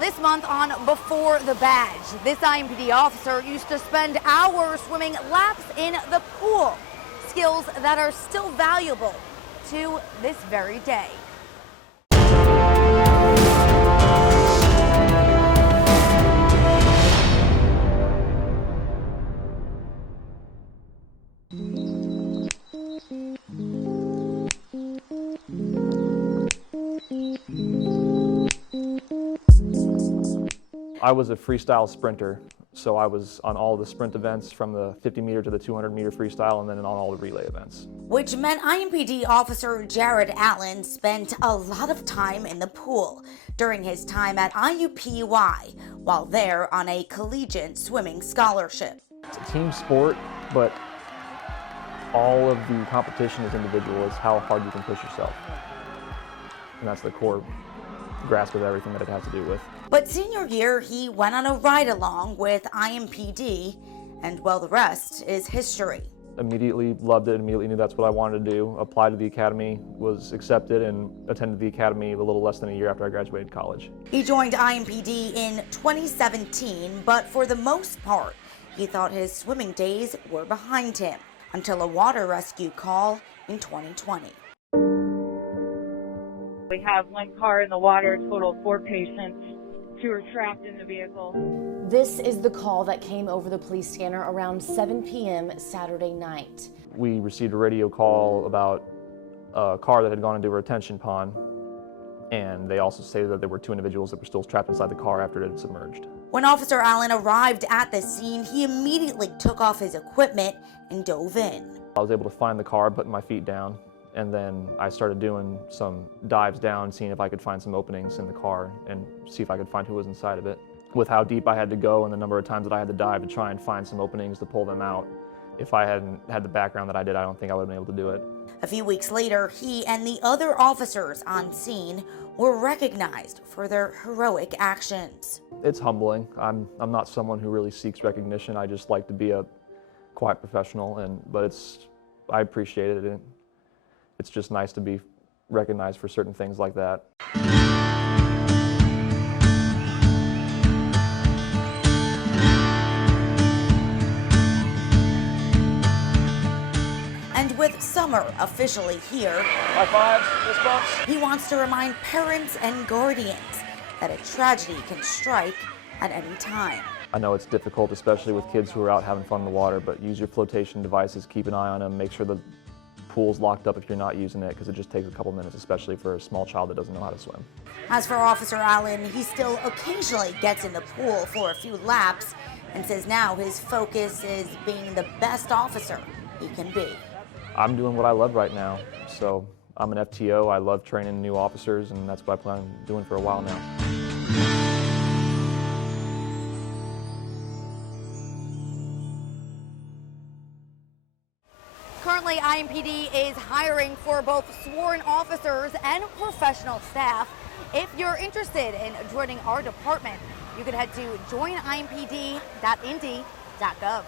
This month on Before the Badge, this IMPD officer used to spend hours swimming laps in the pool, skills that are still valuable to this very day. I was a freestyle sprinter, so I was on all the sprint events from the 50-meter to the 200-meter freestyle and then on all the relay events. Which meant IMPD officer Jared Allen spent a lot of time in the pool during his time at IUPUI while there on a collegiate swimming scholarship. It's a team sport, but all of the competition is individual. It's how hard you can push yourself. And that's the core grasp of everything that it has to do with. But senior year, he went on a ride-along with IMPD, and well, the rest is history. Immediately loved it, immediately knew that's what I wanted to do. Applied to the academy, was accepted, and attended the academy a little less than a year after I graduated college. He joined IMPD in 2017, but for the most part, he thought his swimming days were behind him until a water rescue call in 2020. We have one car in the water, total 4 patients. 2 are trapped in the vehicle. This is the call that came over the police scanner around 7 p.m. Saturday night. We received a radio call about a car that had gone into a retention pond, and they also stated that there were 2 individuals that were still trapped inside the car after it had submerged. When Officer Allen arrived at the scene, he immediately took off his equipment and dove in. I was able to find the car, putting my feet down, and then I started doing some dives down, seeing if I could find some openings in the car and see if I could find who was inside of it. With how deep I had to go and the number of times that I had to dive to try and find some openings to pull them out, if I hadn't had the background that I did, I don't think I would have been able to do it. A few weeks later, he and the other officers on scene were recognized for their heroic actions. It's humbling. I'm not someone who really seeks recognition. I just like to be a quiet professional, but I appreciate it. It's just nice to be recognized for certain things like that. And with summer officially here, High fives, fist bumps. He wants to remind parents and guardians that a tragedy can strike at any time. I know it's difficult, especially with kids who are out having fun in the water, but use your flotation devices, keep an eye on them, make sure the pool's locked up if you're not using it, because it just takes a couple minutes, especially for a small child that doesn't know how to swim. As for Officer Allen, he still occasionally gets in the pool for a few laps and says now his focus is being the best officer he can be. I'm doing what I love right now, so I'm an FTO. I love training new officers, and that's what I plan on doing for a while now. Currently, IMPD is hiring for both sworn officers and professional staff. If you're interested in joining our department, you can head to joinimpd.indy.gov.